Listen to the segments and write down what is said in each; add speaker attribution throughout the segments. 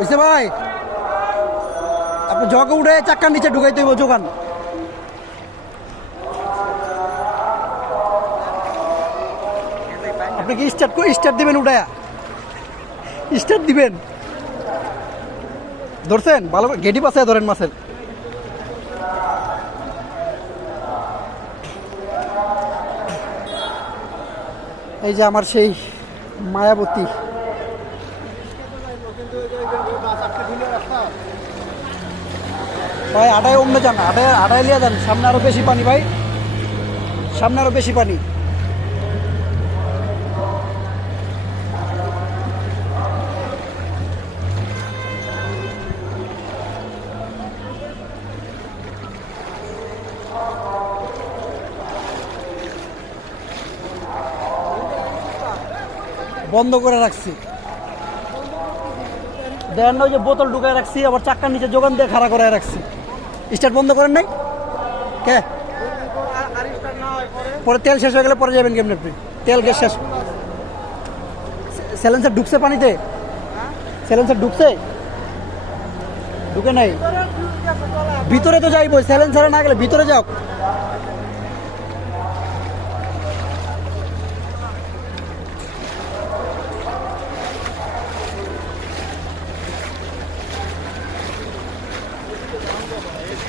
Speaker 1: বুঝতে ভাই, আপনি জগে উঠে চাক্কার নিচে ঢুকাইতে হইব যোগান আপনি কি স্টার্ট স্টার্ট দিবেন উঠায়া স্টার্ট দিবেন? ধরছেন? ভালো গেটি পাশে ধরেন মাছের। এই যে আমার সেই মায়াবতী। ভাই, আটায় অন্য যান, আটায় আটায় লিয়ে যান। সামনে আরও বেশি পানি, ভাই। সামনে আরও বেশি পানি। বন্ধ করে রাখছি। দেন না ওই যে বোতল ঢুকায় রাখছি, আবার চাক্কার নিচে যোগান দিয়ে খাড়া করে রাখছি। স্টার্ট বন্ধ করেন নাই? কে? পরে তেল শেষ হয়ে গেলে পরে যাবেন কেমনি আপনি? তেল গ্যাস শেষ। স্যালেন্সার ঢুকছে পানিতে? স্যালেন্সার ঢুকছে? ঢুকে নাই? ভিতরে তো যাইবো স্যালেন্সারে না গেলে ভিতরে যাও।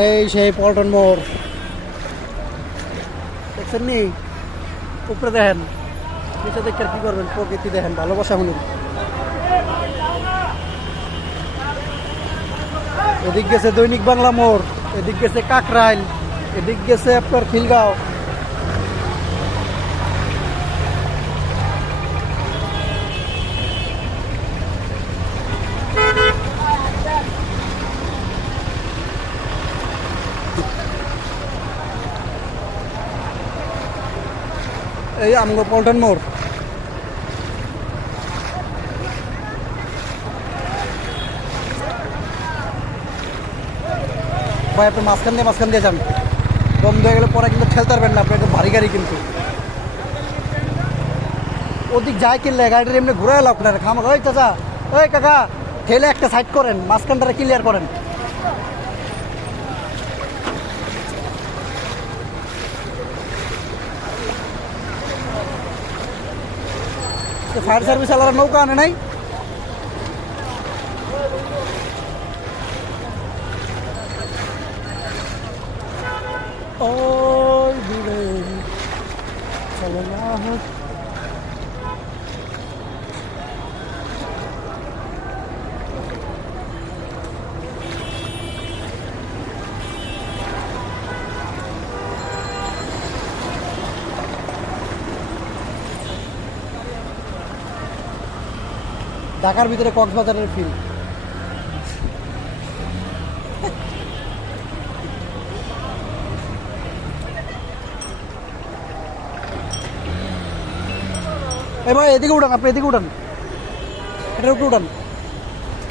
Speaker 1: এই সেই পল্টন মোড়। দেখছেন নি? উপরে দেখেন। নিচে দেখে কি করবেন? প্রকৃতি দেখেন, ভালোবাসা হলুন এদিক গেছে দৈনিক বাংলা মোড়, এদিক গেছে কাকরাইল, এদিক গেছে আপনার খিলগাঁও। এই আমগো পল্টন মোড়। ভাই, আপনি মাঝখান দিয়ে মাঝখান দিয়ে যান। বন্ধ হয়ে গেলে পরে কিন্তু ঠেলতে পারবেন না, আপনি একটু ভারী গাড়ি কিন্তু। ওদিক যায় কিনলে গাড়িটা এমনি ঘুরে এলো আপনার? খামা ওই চাচা, ওই কাকা, ঠেলে একটা সাইড করেন মাঝখানটা ক্লিয়ার করেন। ফায়ার সার্ভিস আলাদা নৌকা আনে নাই। ওই দূরে চলে না ঢাকার ভিতরে কক্সবাজারের ফিল এবার এদিকে উঠান আপনি এদিকে উঠান। এটার উপরে উঠান।